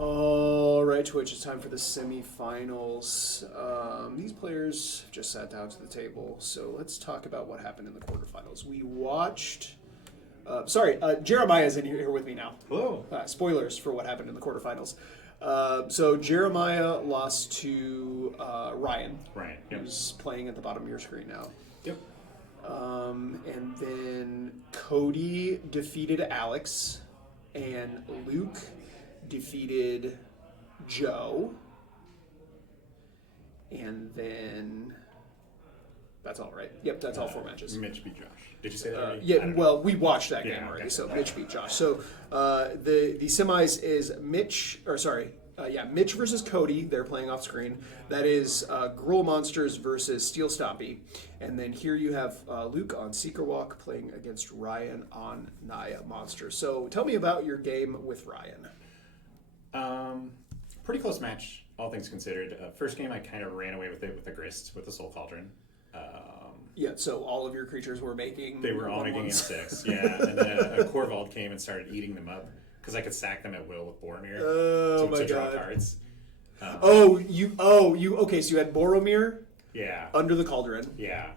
All right, Twitch, it's time for the semifinals. These players just sat down to the table, so let's talk about what happened in the quarterfinals. We watched... Jeremiah's in here with me now. Hello. Spoilers for what happened in the quarterfinals. So Jeremiah lost to Ryan. Ryan, yep. Who's playing at the bottom of your screen now. Yep. And then Cody defeated Alex, and Luke defeated Joe, and then that's all, right? Yep, that's all 4 matches. Mitch beat Josh. Did you say that already? Yeah, well, we watched that game already, okay. so Mitch beat Josh. So the semis is Mitch versus Cody. They're playing off screen. That is Gruel Monsters versus Steel Stompy. And then here you have Luke on Seeker Walk playing against Ryan on Naya Monsters. So tell me about your game with Ryan. Pretty close match, all things considered. First game, I kind of ran away with it with the Grist, with the Soul Cauldron. Yeah, so all of your creatures were making... They were all making in 6, yeah. And then a Corvald came and started eating them up, because I could sack them at will with Boromir to draw cards. Okay, so you had Boromir under the Cauldron. Yeah.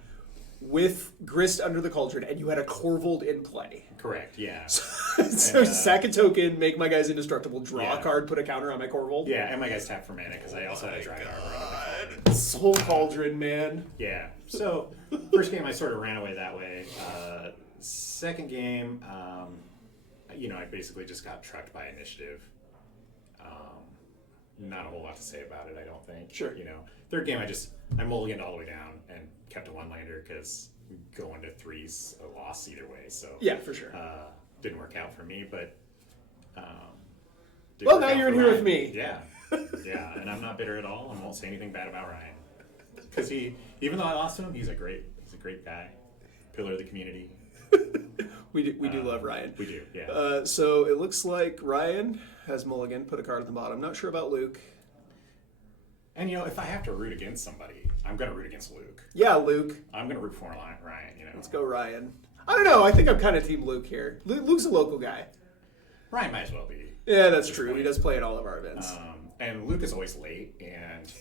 With Grist under the Cauldron, and you had a Corvold in play. Correct, yeah. So sack a token, make my guys indestructible, draw a card, put a counter on my Corvold. Yeah, and my guys tap for mana, because I also had a Dryad Arbor. Soul Cauldron, man. Yeah. So, first game I sort of ran away that way. Second game, I basically just got trucked by initiative. Not a whole lot to say about it, I don't think. Sure. Third game, I mulliganed all the way down and kept a one-lander because going to 3's a loss either way. So yeah, for sure. Didn't work out for me, but well, now you're in here with me. Yeah, yeah, and I'm not bitter at all. I won't say anything bad about Ryan because even though I lost to him, he's a great guy, pillar of the community. We do love Ryan. We do, yeah. So it looks like Ryan has mulligan, put a card at the bottom. Not sure about Luke. And if I have to root against somebody, I'm going to root against Luke. Yeah, Luke. I'm going to root for Ryan. Let's go, Ryan. I don't know. I think I'm kind of team Luke here. Luke's a local guy. Ryan might as well be. Yeah, that's true. He does play at all of our events. And Luke is always late, and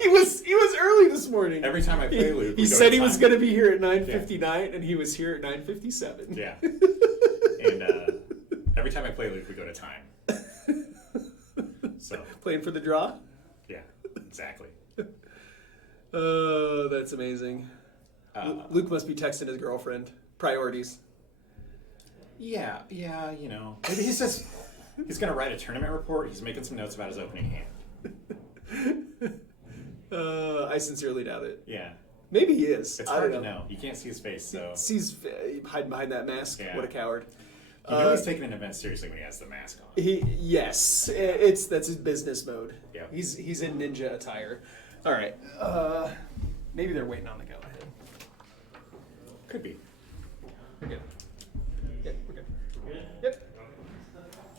he was early this morning. Every time I play Luke, he said he was going to be here at 9:59, and he was here at 9:57. Yeah. And every time I play Luke, we go to time. So playing for the draw. Yeah, exactly. Oh, that's amazing. Luke must be texting his girlfriend. Priorities. Yeah. Maybe he's going to write a tournament report. He's making some notes about his opening hand. I sincerely doubt it. Yeah. Maybe he is. It's hard to know. You can't see his face, so... He's hiding behind that mask. Yeah. What a coward. He's taking an event seriously when he has the mask on. Yes. That's his business mode. Yeah. He's in ninja attire. All right. Maybe they're waiting on the go-ahead. Could be. We're good. Yeah, we're good. Yep.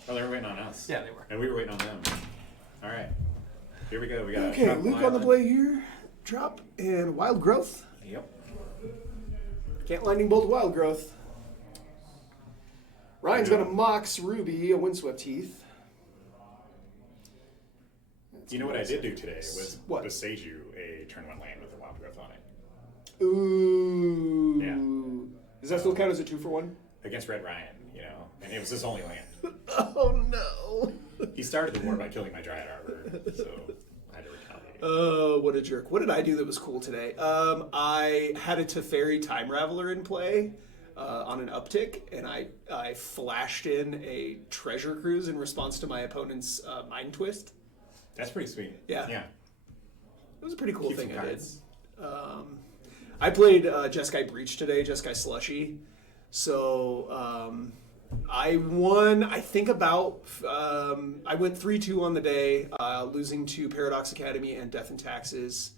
Oh, they were waiting on us. Yeah, they were. And we were waiting on them. All right. Here we go. We got okay, Luke on the play here. Drop and Wild Growth. Yep. Can't Lightning Bolt Wild Growth. Ryan's got a Mox Ruby, a Windswept Heath. You know what I did do today was what? Besage you a turn 1 land with a Wild Growth on it. Ooh. Yeah. Does that still count as a 2-for-1? Against Red Ryan, and it was his only land. Oh no. He started the war by killing my Dryad Arbor, so I had to retaliate. Oh, what a jerk. What did I do that was cool today? I had a Teferi Time Raveler in play on an uptick, and I flashed in a Treasure Cruise in response to my opponent's Mind Twist. That's pretty sweet. Yeah. Yeah. It was a pretty cool thing I did. I played Jeskai Breach today, Jeskai Slushy. So I won, I think about, I went 3-2 on the day, losing to Paradox Academy and Death and Taxes,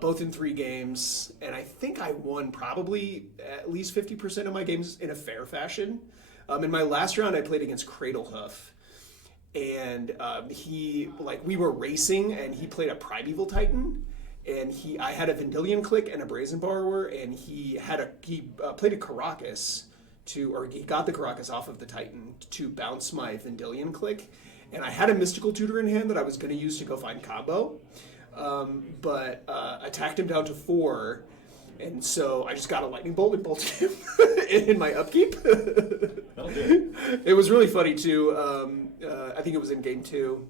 both in 3 games. And I think I won probably at least 50% of my games in a fair fashion. In my last round, I played against Cradlehoof. And we were racing, and he played a Primeval Titan. And I had a Vendilion Click and a Brazen Borrower, and he played a Caracas he got the Caracas off of the Titan to bounce my Vendilion Click, and I had a Mystical Tutor in hand that I was going to use to go find combo, but attacked him down to 4, and so I just got a Lightning Bolt and bolted him in my upkeep. That'll do it. It was really funny too. I think it was in game 2.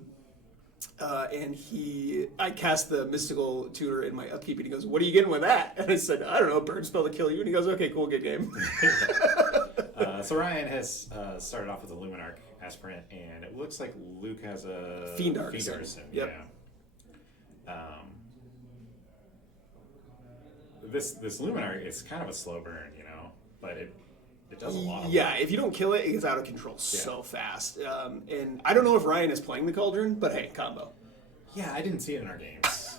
And I cast the Mystical Tutor in my upkeep, and he goes, "What are you getting with that?" And I said, "I don't know, burn spell to kill you." And he goes, "Okay, cool, good game." So Ryan has started off with a Luminarch Aspirant, and it looks like Luke has a Fiend Artisan. Yep. Yeah. This Luminarch is kind of a slow burn, but it does a lot. Yeah, if you don't kill it, it gets out of control so fast. And I don't know if Ryan is playing the Cauldron, but hey, combo. Yeah, I didn't see it in our games.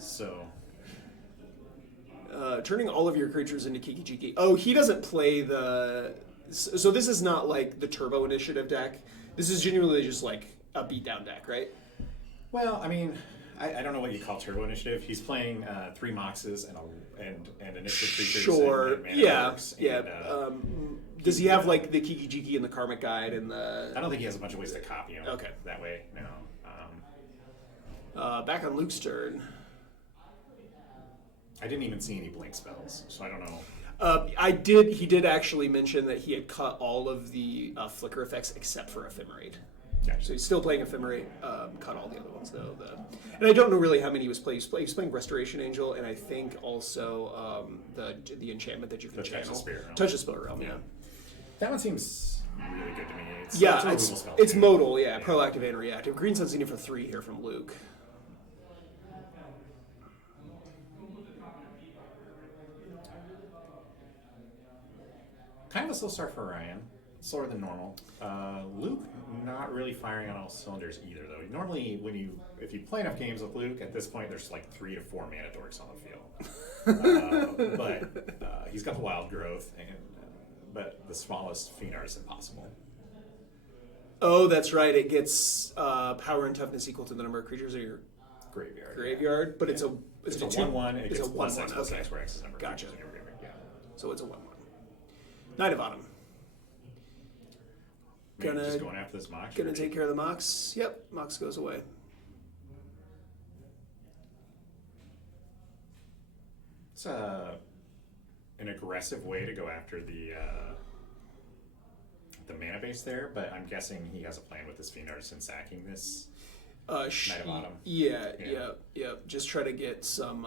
So. Turning all of your creatures into Kiki-Jiki. Oh, he doesn't play the... So this is not like the Turbo Initiative deck. This is genuinely just like a beatdown deck, right? Well, I mean, I don't know what you call Turbo Initiative. He's playing 3 Moxes and Initiative creatures. Sure. And Yeah. Orcs, Yeah. And, does he have like the Kiki-Jiki and the Karmic Guide and the... I don't think he has a bunch of ways to copy him. Okay. That way, no. Back on Luke's turn. I didn't even see any blink spells, so I don't know. He did actually mention that he had cut all of the flicker effects except for Ephemerate. Gotcha. So he's still playing Ephemerate, cut all the other ones though. And I don't know really how many he was playing. He was playing Restoration Angel, and I think also the enchantment that you can channel. Touch the Spirit Realm, yeah. That one seems really good to me. It's modal, yeah. Proactive and reactive. Green Sun's in for 3 here from Luke. Kind of a slow start for Ryan. Slower than normal. Luke, not really firing on all cylinders either, though. Normally, if you play enough games with Luke, at this point, there's like 3 to 4 mana dorks on the field. But he's got the wild growth, but the smallest Fiend Artisan possible. Oh, that's right. It gets power and toughness equal to the number of creatures in your graveyard. But it's a 1/1. It gets plus X plus okay. X, where X is number of Gotcha. creatures in your graveyard. Yeah. So it's a 1/1. Knight of Autumn. Just going after this Mox. Gonna take care of the Mox. Yep, Mox goes away. It's an aggressive way to go after the mana base there, but I'm guessing he has a plan with this Fiend Artisan sacking this Knight of Autumn. Yeah. Just try to get some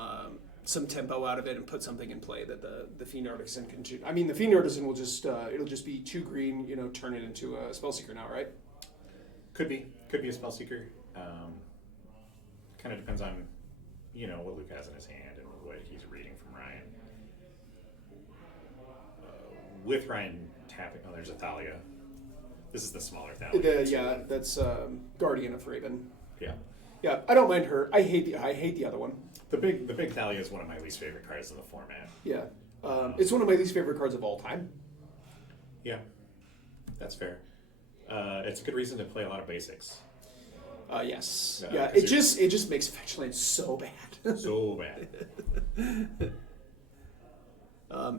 tempo out of it and put something in play that the Fiend Artisan can do. I mean, the Fiend Artisan will just it'll just be 2 green, turn it into a Spellseeker now, right? Could be a Spellseeker. Kind of depends on what Luke has in his hand and what he's reading from Ryan. With Ryan tapping, there's a Thalia. This is the smaller Thalia. That's Guardian of Raven. Yeah. Yeah, I don't mind her. I hate the other one. The big Thalia is one of my least favorite cards in the format. Yeah, it's one of my least favorite cards of all time. Yeah, that's fair. It's a good reason to play a lot of basics. Yes. It just makes Fetchland so bad. So bad.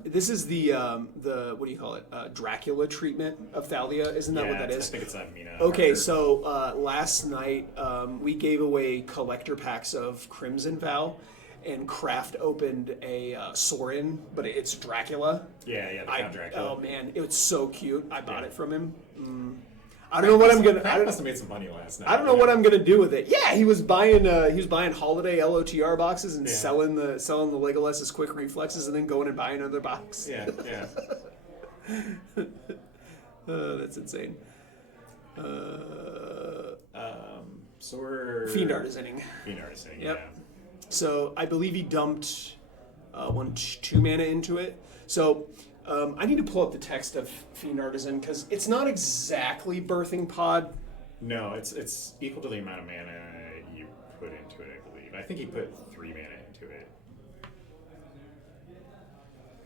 This is the what do you call it? Dracula treatment of Thalia. Isn't that what that is? I think it's a Mina. Okay, so last night we gave away collector packs of Crimson Vow, and Kraft opened a Sorin, but it's Dracula. Yeah, the Count Dracula. Oh man, it was so cute. I bought it from him. I don't know what I'm gonna. Kraft must have made some money last night. I don't know what I'm gonna do with it. Yeah, he was buying holiday LOTR boxes and selling the Legolas's quick reflexes, and then going and buying another box. Yeah. That's insane. So we're Fiend Artisaning. Yep. Yeah. So I believe he dumped 2 mana into it. So I need to pull up the text of Fiend Artisan because it's not exactly Birthing Pod. No, it's equal to the amount of mana you put into it, I believe. I think he put 3 mana into it.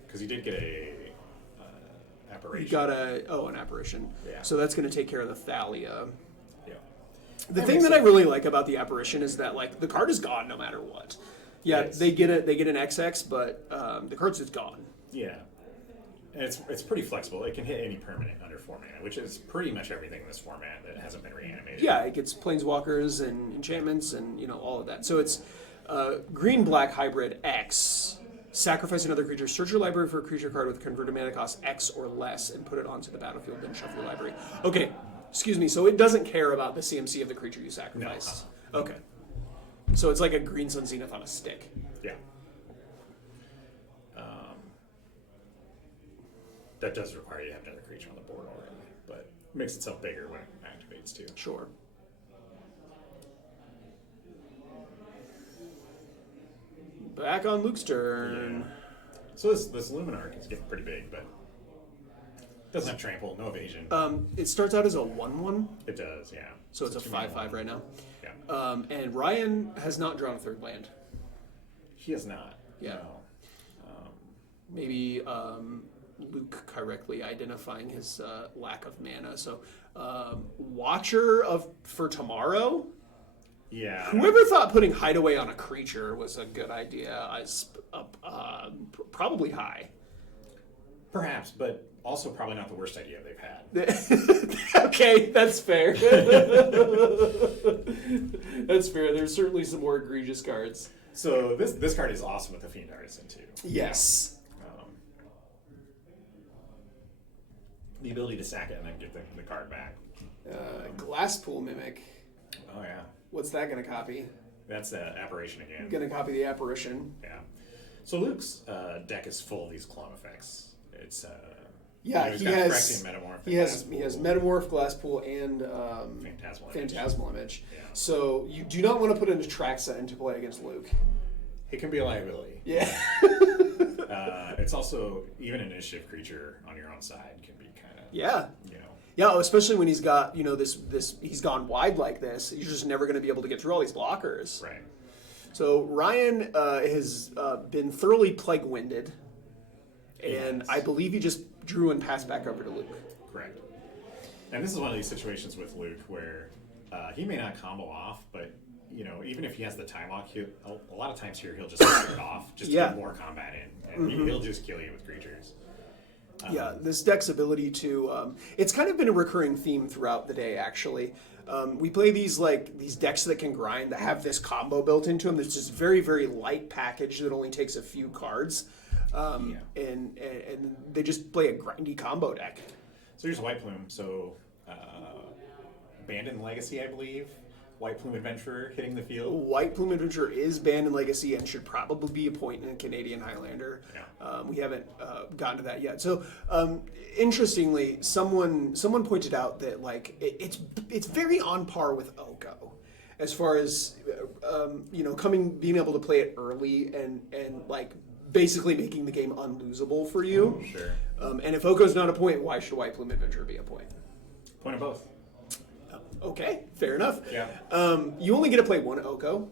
Because he did get a apparition. He got an apparition. Yeah. So that's going to take care of the Thalia. Yeah. The thing that I really like about the apparition is that like the card is gone no matter what. Yeah, Yes. they get an XX, but the card's just gone. Yeah. it's pretty flexible. It can hit any permanent under 4 mana, which is pretty much everything in this format that hasn't been reanimated. Yeah, it gets planeswalkers and enchantments and all of that. So it's green-black hybrid X. Sacrifice another creature. Search your library for a creature card with converted mana cost X or less and put it onto the battlefield. Then shuffle your library. Okay, excuse me. So it doesn't care about the CMC of the creature you sacrificed. No. Okay. So it's like a Green Sun Zenith on a stick. Yeah. That does require you to have another creature on the board already, but it makes itself bigger when it activates too. Sure. Back on Luke's turn. Yeah. So this Luminarch is getting pretty big, but doesn't have trample, no evasion. It starts out as a 1/1. It does, yeah. So it's a 5/5 right now. Yeah. And Ryan has not drawn a third land. He has not. Yeah. No. Maybe Luke correctly identifying his lack of mana. So Watcher for tomorrow. Yeah. Whoever thought putting Hideaway on a creature was a good idea is probably high. Perhaps, but also probably not the worst idea they've had. Okay, that's fair. That's fair. There's certainly some more egregious cards. So this card is awesome with the Fiend Artisan too. Yes. The ability to sack it and then get the card back. Glasspool Mimic. Oh yeah. What's that going to copy? That's Apparition again. Going to copy the Apparition. Yeah. So Luke's deck is full of these clone effects. It's he has Metamorph. He has Metamorph, Glasspool, and Phantasmal Image. Image. Yeah. So you do not want to put an Atraxa into play against Luke. It can be a liability. Yeah. It's also even an initiative creature on your own side can be kind of Yeah, especially when he's got this he's gone wide like this. You're just never going to be able to get through all these blockers. Right. So Ryan has been thoroughly plague-winded, and I believe he just drew and passed back over to Luke. Correct. And this is one of these situations with Luke where he may not combo off, but even if he has the time lock, a lot of times here he'll just turn it off just to get more combat in, and he'll just kill you with creatures. This deck's ability to it's kind of been a recurring theme throughout the day, actually. We play these decks that can grind, that have this combo built into them. That's just very, very light package that only takes a few cards, and they just play a grindy combo deck. So here's White Plume. So Abandoned Legacy, I believe. White Plume Adventurer hitting the field. White Plume Adventurer is banned in Legacy and should probably be a point in Canadian Highlander. Yeah. We haven't gotten to that yet. So, interestingly, someone pointed out that it's very on par with Oko, as far as being able to play it early and basically making the game unlosable for you. Oh, sure. And if Oko's not a point, why should White Plume Adventurer be a point? Point of both. Okay, fair enough. Yeah. You only get to play one Oko,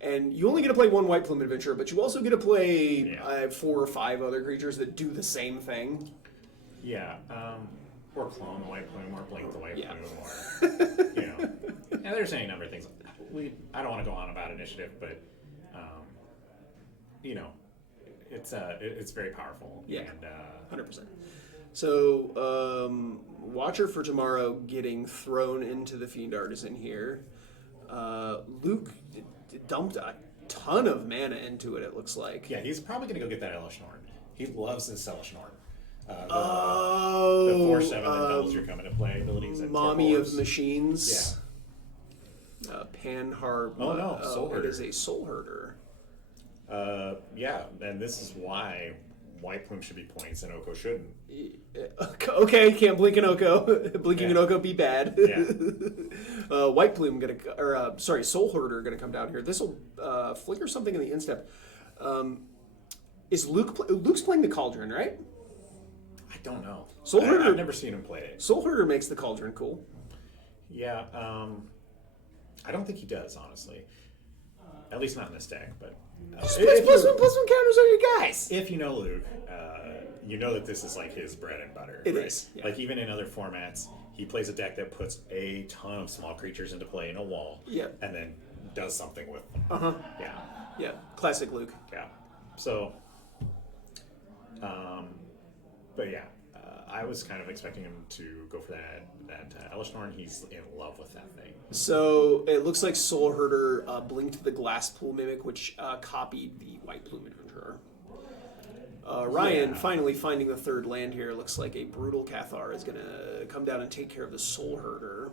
and you only get to play one White Plume Adventurer, but you also get to play 4 or 5 other creatures that do the same thing. Yeah. Or clone the White Plume, or blink the White Plume, or and there's any number of things. I don't want to go on about initiative, but it's very powerful. Yeah. And 100%. So, Watcher for tomorrow getting thrown into the Fiend Artisan here. Luke dumped a ton of mana into it, it looks like. Yeah, he's probably going to go get that Elish Norn. He loves his Elish Norn. The 4/7 that doubles your come into play abilities. And Mommy of Machines. Yeah. Panharp. Oh no, Soul Herder. It is a Soul Herder. Yeah, and this is why White Plume should be points and Oko shouldn't. Okay, can't blink an Oko. Blinking an Oko be bad. Yeah. White Plume Soul Herder gonna come down here. This will flicker something in the instep. Is Luke's playing the Cauldron, right? I don't know. Soul Herder. I've never seen him play it. Soul Herder makes the Cauldron cool. Yeah, I don't think he does, honestly. At least not in this deck, but plus one counters on your guys. If you know Luke, you know that this is like his bread and butter. It right? is. Yeah. Like even in other formats, he plays a deck that puts a ton of small creatures into play in a wall. Yeah. And then does something with them. Yeah. Yeah. Classic Luke. Yeah. So, But yeah, I was kind of expecting him to go for that Elish Norn. He's in love with that thing. So it looks like Soul Herder blinked the Glass Pool Mimic, which copied the White Plume Adventurer. Ryan finally finding the third land here. Looks like a Brutal Cathar is going to come down and take care of the Soul Herder.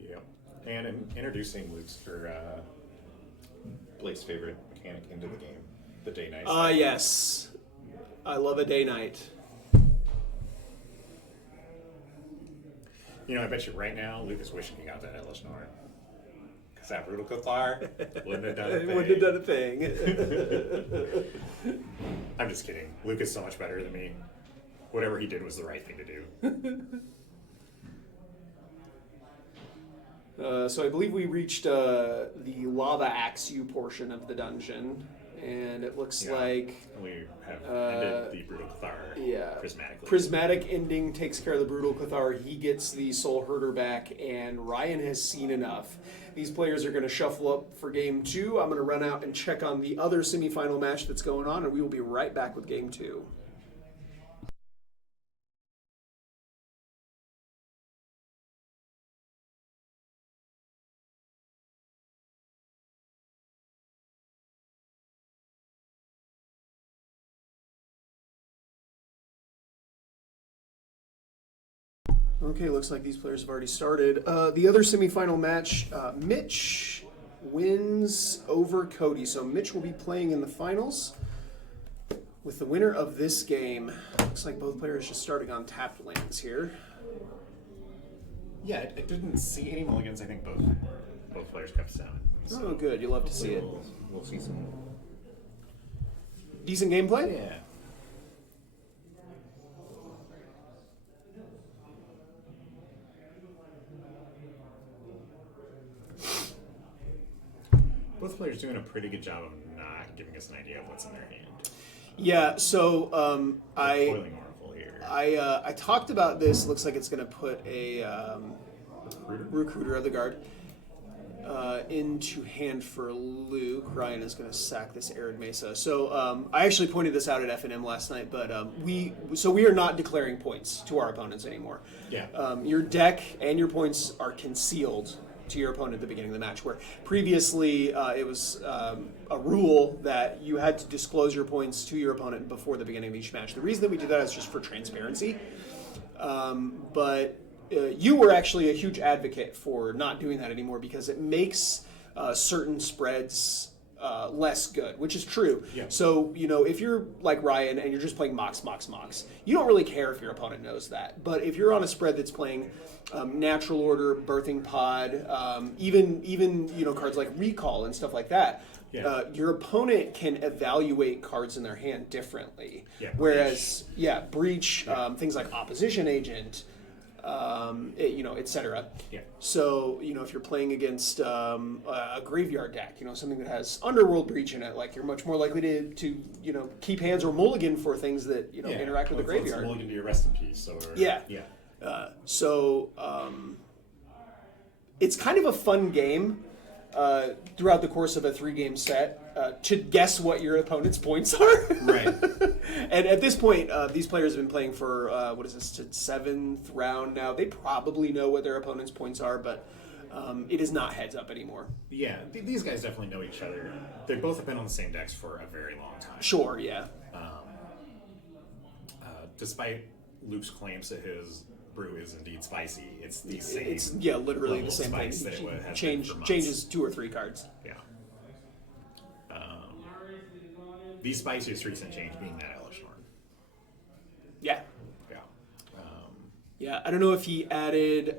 Yep. And introducing Luke's Blake's favorite mechanic into the game, the day-night. Yes. I love a day-night. You know, I bet you right now, Luke is wishing he got that Elish Norn. Because that Brutal Cathar wouldn't have done a thing. Wouldn't have done a thing. I'm just kidding. Luke is so much better than me. Whatever he did was the right thing to do. So I believe we reached the Lava Axew portion of the dungeon. And it looks like we have ended the Brutal Cathar prismatically. Prismatic ending takes care of the Brutal Cathar. He gets the Soul Herder back, and Ryan has seen enough. These players are going to shuffle up for game 2. I'm going to run out and check on the other semifinal match that's going on, and we will be right back with game 2. Okay, looks like these players have already started. The other semifinal match, Mitch wins over Cody. So Mitch will be playing in the finals with the winner of this game. Looks like both players just starting on tapped lands here. Yeah, I didn't see any mulligans. I think both players kept 7. So oh, good. You love to see it. We'll see some decent gameplay? Yeah. Both players doing a pretty good job of not giving us an idea of what's in their hand. Yeah, so Coiling Oracle here. I talked about this. Looks like it's going to put a Recruiter of the Guard into hand for Luke. Ryan is going to sack this Arid Mesa. So I actually pointed this out at F&M last night, but we are not declaring points to our opponents anymore. Yeah. Your deck and your points are concealed to your opponent at the beginning of the match, where previously it was a rule that you had to disclose your points to your opponent before the beginning of each match. The reason that we did that is just for transparency, but you were actually a huge advocate for not doing that anymore because it makes certain spreads less good, which is true. Yeah. So, if you're like Ryan and you're just playing Mox, you don't really care if your opponent knows that. But if you're on a spread that's playing Natural Order, Birthing Pod, even cards like Recall and stuff like that, your opponent can evaluate cards in their hand differently. Yeah, Whereas, Breach, things like Opposition Agent, etc. Yeah. So, if you're playing against a graveyard deck, something that has Underworld Breach in it, like you're much more likely to keep hands or mulligan for things that, interact with the graveyard. Mulligan to your Rest in Peace. Or, yeah. It's kind of a fun game throughout the course of a 3-game set to guess what your opponent's points are. Right. And at this point, these players have been playing for, 7th round now. They probably know what their opponent's points are, but it is not heads up anymore. Yeah, these guys definitely know each other. They both have been on the same decks for a very long time. Sure, yeah. Despite Luke's claims that his brew is indeed spicy, it's the same. It's literally the same thing. That it has changes 2 or 3 cards. Yeah. The spiciest recent change being that Elish Norn. Yeah. Yeah. Yeah, I don't know if he added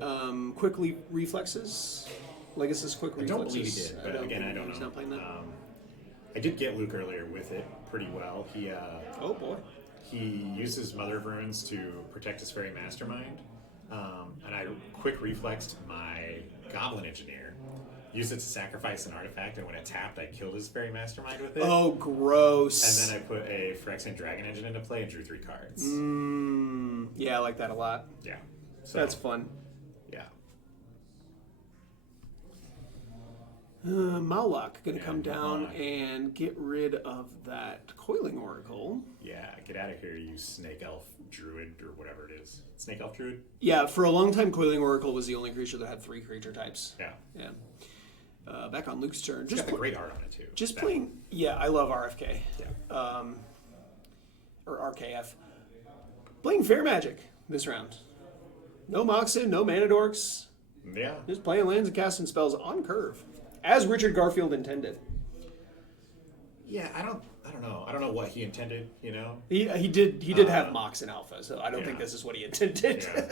quick reflexes. Legacy's quick reflexes. I don't believe he did, but again, I don't know. He's not playing that. I did get Luke earlier with it pretty well. He oh boy. He uses Mother of Runes to protect his Fairy Mastermind, and I quick reflexed my Goblin Engineer, used it to sacrifice an artifact, and when it tapped, I killed his Fairy Mastermind with it. Oh, gross. And then I put a Phyrexian Dragon Engine into play and drew 3 cards. Yeah, I like that a lot. Yeah. So, that's fun. Yeah. Malok going to come down and get rid of that Coiling Oracle. Yeah, get out of here, you Snake Elf druid or whatever it is. Snake elf druid? Yeah, for a long time, Coiling Oracle was the only creature that had 3 creature types. Yeah. Yeah. Back on Luke's turn. It's got the great art on it, too. Just playing... One. Yeah, I love RFK. Yeah. Or RKF. Playing Fair Magic this round. No Moxen, no Mana Dorks. Yeah. Just playing lands and casting spells on curve. As Richard Garfield intended. Yeah, I don't know. I don't know what he intended, you know? He did have Mox in Alpha, so I don't think this is what he intended. Yeah.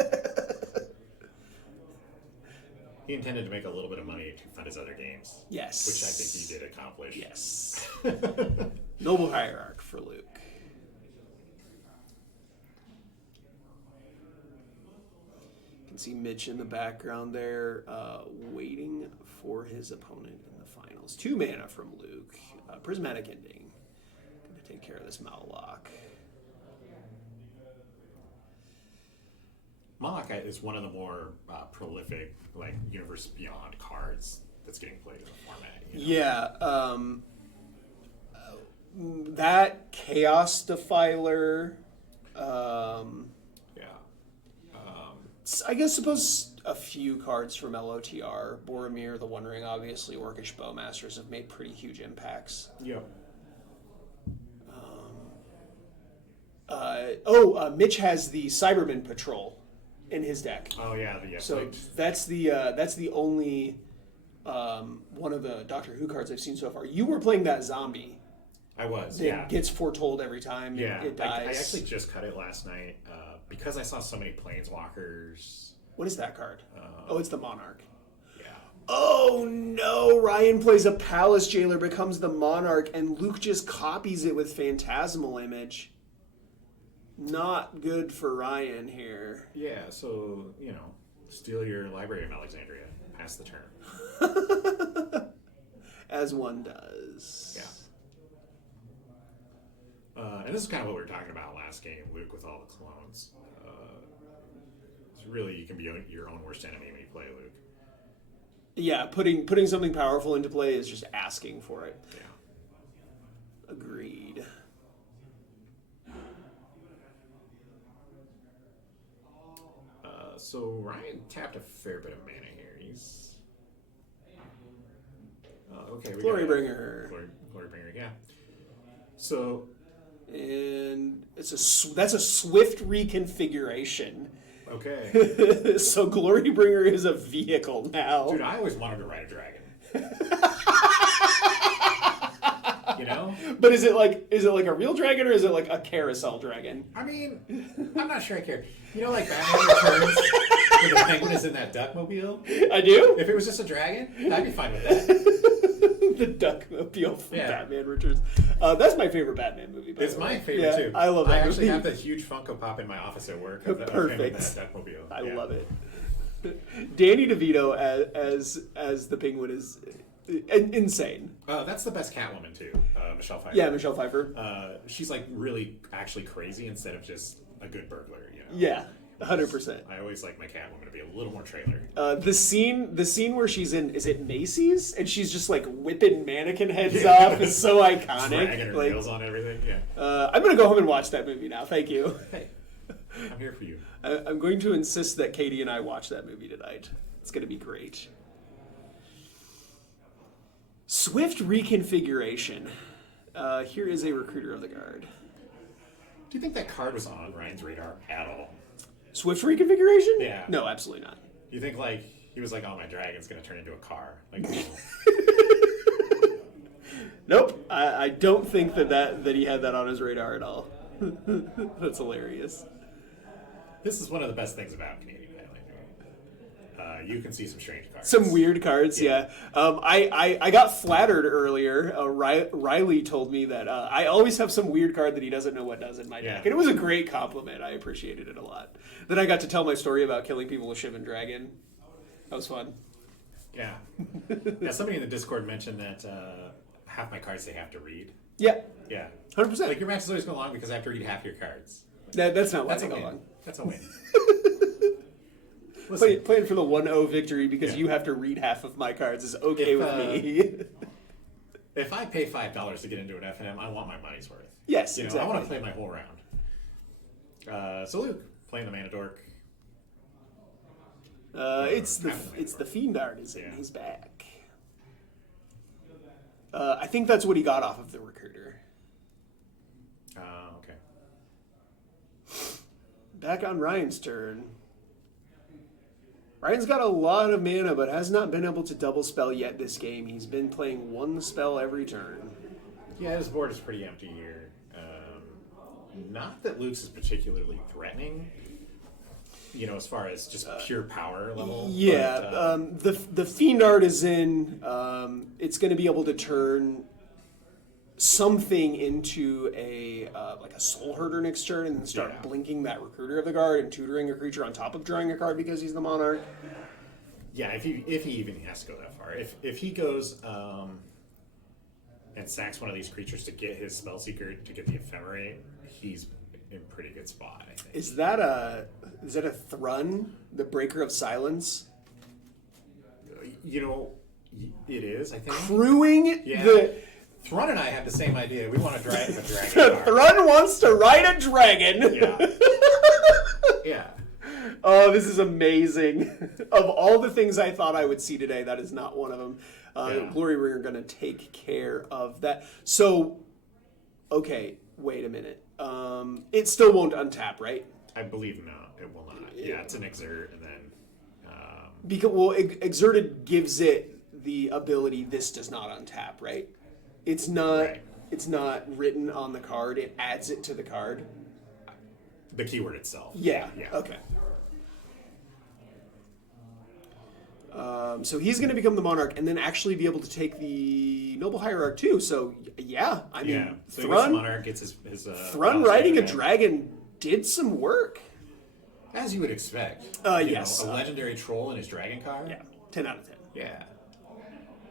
He intended to make a little bit of money to fund his other games. Yes. Which I think he did accomplish. Yes. Noble Hierarch for Luke. You can see Mitch in the background there, waiting for his opponent in the finals. 2 mana from Luke. Prismatic Ending. Going to take care of this Mallock. Mallock is one of the more prolific, like, Universe Beyond cards that's getting played in the format. You know? Yeah. That Chaos Defiler. I guess suppose a few cards from LOTR. Boromir, the One Ring, obviously. Orcish Bowmasters have made pretty huge impacts. Yep. Mitch has the Cyberman Patrol in his deck. Oh yeah, so that's the only one of the Doctor Who cards I've seen so far. You were playing that zombie. I was. It gets foretold every time. Yeah, it dies. I actually just cut it last night because I saw so many Planeswalkers. What is that card? It's the Monarch. Yeah. Oh no! Ryan plays a Palace Jailer, becomes the Monarch, and Luke just copies it with Phantasmal Image. Not good for Ryan here. Yeah, so, steal your Library of Alexandria. Pass the turn. As one does. Yeah. And this is kind of what we were talking about last game, Luke, with all the clones. It's really, you can be your own worst enemy when you play Luke. Yeah, putting something powerful into play is just asking for it. Yeah. Agreed. So Ryan tapped a fair bit of mana here. He's okay. Glorybringer. Glorybringer, yeah. So, and that's a swift reconfiguration. Okay. So Glorybringer is a vehicle now. Dude, I always wanted to ride a dragon. But is it like a real dragon or is it like a carousel dragon? I mean, I'm not sure I care. Like Batman Returns, where the penguin is in that duckmobile? I do? If it was just a dragon, I'd be fine with that. The duckmobile from Batman Returns. That's my favorite Batman movie. It's my favorite too. I love that I actually movie. have the huge Funko Pop in my office at work of Perfect. him in that duckmobile. I love it. Danny DeVito as the penguin is insane. That's the best Catwoman too, Michelle Pfeiffer. Yeah, Michelle Pfeiffer. She's like really actually crazy instead of just a good burglar. Yeah, 100%. I always like my Catwoman to be a little more trailer. The scene where she's in, is it Macy's, and she's just like whipping mannequin heads off is so iconic. Dragging her nails on everything. Yeah. I'm gonna go home and watch that movie now. Thank you. Hey, I'm here for you. I'm going to insist that Katie and I watch that movie tonight. It's gonna be great. Swift reconfiguration. Here is a Recruiter of the Guard. Do you think that card was on Ryan's radar at all? Swift reconfiguration? Yeah. No, absolutely not. You think he was like, oh, my dragon's gonna turn into a car? Nope. I don't think that he had that on his radar at all. That's hilarious. This is one of the best things about Canadian Pathfinder. You can see some strange cards. Some weird cards, yeah. I got flattered earlier. Riley told me that I always have some weird card that he doesn't know what does in my deck. And it was a great compliment. I appreciated it a lot. Then I got to tell my story about killing people with Shivan Dragon. That was fun. Yeah. Somebody in the Discord mentioned that half my cards they have to read. Yeah. Yeah. 100%. Like your match is always going long because I have to read half your cards. That's not why That's they a go win. long. That's a win. Playing for the 1-0 victory because you have to read half of my cards is okay with me. If I pay $5 to get into an FNM, I want my money's worth. Yes, exactly. I want to play my whole round. So Luke, playing the Mana Dork. It's the Fiend Artisan. Yeah. He's back. I think that's what he got off of the Recruiter. Okay. Back on Ryan's turn. Ryan's got a lot of mana, but has not been able to double spell yet this game. He's been playing one spell every turn. Yeah, his board is pretty empty here. Not that Luke's is particularly threatening, as far as just pure power level. Yeah, but, the Fiend Artisan, it's going to be able to turn something into a Soul Herder next turn and then start blinking that Recruiter of the Guard and tutoring a creature on top of drawing a card because he's the Monarch. Yeah, if he even has to go that far. If he goes and sacks one of these creatures to get his Spellseeker to get the Ephemerate, he's in pretty good spot, I think. Is that a Thrun, the Breaker of Silence? It is, I think. Crewing Yeah. Thrun and I had the same idea. We want to drive a dragon card. Thrun wants to ride a dragon. Yeah. Yeah. Oh, this is amazing. Of all the things I thought I would see today, that is not one of them. Glory Ring are going to take care of that. So, okay, wait a minute. It still won't untap, right? I believe not. It will not. Yeah, it's an exert, and then... Because Exerted gives it the ability this does not untap, right? It's not. Right. It's not written on the card. It adds it to the card. The keyword itself. Yeah. Yeah. Okay. So he's going to become the Monarch and then actually be able to take the Noble Hierarch too. So yeah, I mean, So Thrun, Monarch gets his Thrun riding a dragon did some work. As you would expect. Yes. A legendary troll in his dragon card. Yeah, 10 out of 10. Yeah.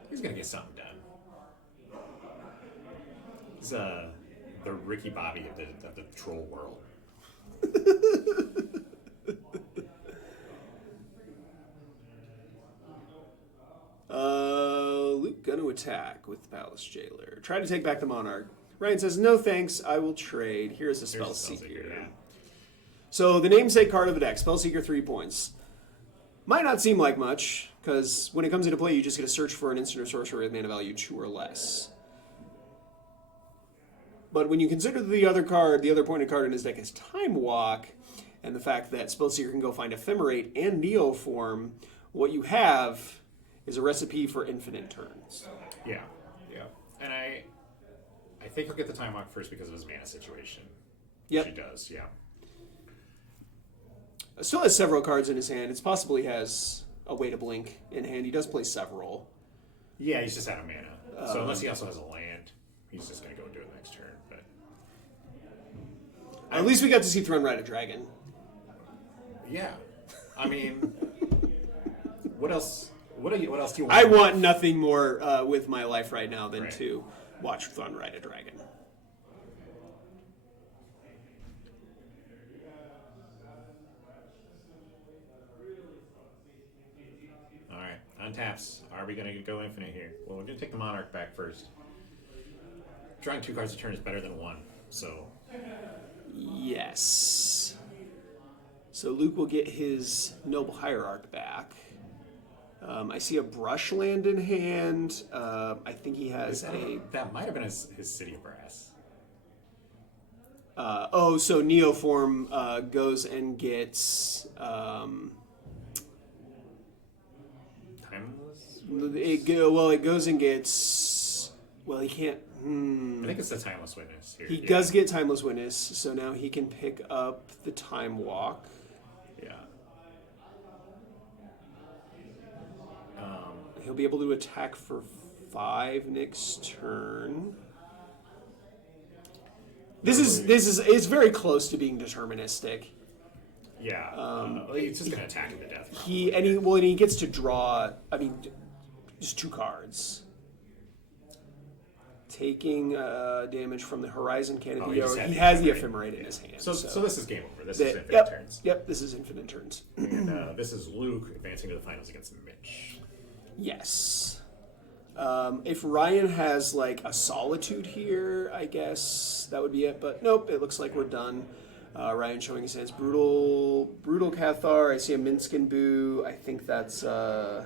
He's gonna get something done. He's the Ricky Bobby of the troll world. Luke gonna attack with Palace Jailer. Try to take back the Monarch. Ryan says, no thanks, I will trade. Here's a Spellseeker. Yeah. So the namesake card of the deck, Spellseeker 3 points. Might not seem like much, because when it comes into play, you just get to search for an instant or sorcery with mana value 2 or less. But when you consider the other pointed card in his deck is Time Walk, and the fact that Spellseeker can go find Ephemerate and Neoform, what you have is a recipe for infinite turns. Yeah. And I think he'll get the Time Walk first because of his mana situation. Yep. He does, yeah. Still has several cards in his hand. It's possible he has a way to blink in hand. He does play several. Yeah, he's just out of mana. So unless he also has a land, he's just going to go do it next turn. But At least we got to see Thrun ride a dragon. yeah, I mean, what else? What else do you want? I want nothing more with my life right now than Right. to watch Thrun ride a dragon. All right, untaps. Are we going to go infinite here? Well, we're going to take the Monarch back first. Drawing 2 cards a turn is better than 1, so... Yes. So Luke will get his Noble Hierarch back. I see a brush land in hand. I think he has That might have been his City of Brass. So Neoform goes and gets... Timeless? it goes and gets... Well, he can't... I think it's the Timeless Witness here. He does get Timeless Witness, so now he can pick up the Time Walk. Yeah. He'll be able to attack for 5 next turn. It's very close to being deterministic. Yeah. He's just going to attack him to death. He gets to draw, just 2 cards. Taking damage from the Horizon Canopy. He has the Ephemerate in his hand. So this is game over. This is infinite turns. Yep, this is infinite turns. And this is Luke advancing to the finals against Mitch. Yes. If Ryan has like a Solitude here, I guess that would be it. But nope, it looks like we're done. Ryan showing his hands. Brutal Cathar. I see a Minskin Boo. I think that's... I'm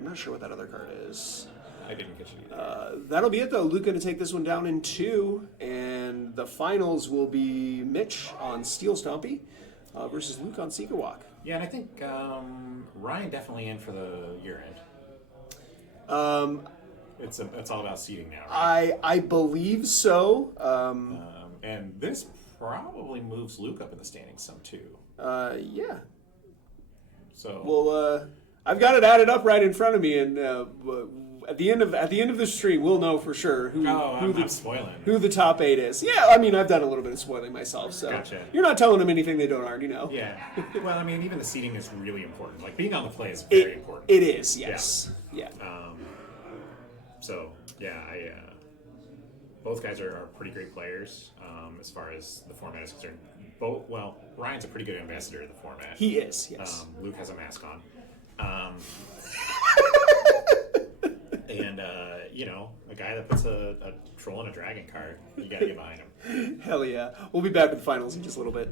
not sure what that other card is. I didn't get you either. That'll be it, though. Luke going to take this one down in 2, and the finals will be Mitch on Steel Stompy versus Luke on Seeker Walk. Yeah, and I think Ryan definitely in for the year end. It's all about seeding now, right? I believe so. And this probably moves Luke up in the standings some too. Yeah. So well, I've got it added up right in front of me, and at the end of the stream, we'll know for sure who the top 8 is. Yeah, I mean, I've done a little bit of spoiling myself, so gotcha. You're not telling them anything they don't already know. Yeah. Well, I mean, even the seeding is really important. Like being on the play is very important. It is, yes. Yeah. So yeah, both guys are pretty great players as far as the format is concerned. Ryan's a pretty good ambassador of the format. He is, yes. Luke has a mask on. And, a guy that puts a troll and a dragon card, you gotta get behind him. Hell yeah. We'll be back with the finals in just a little bit.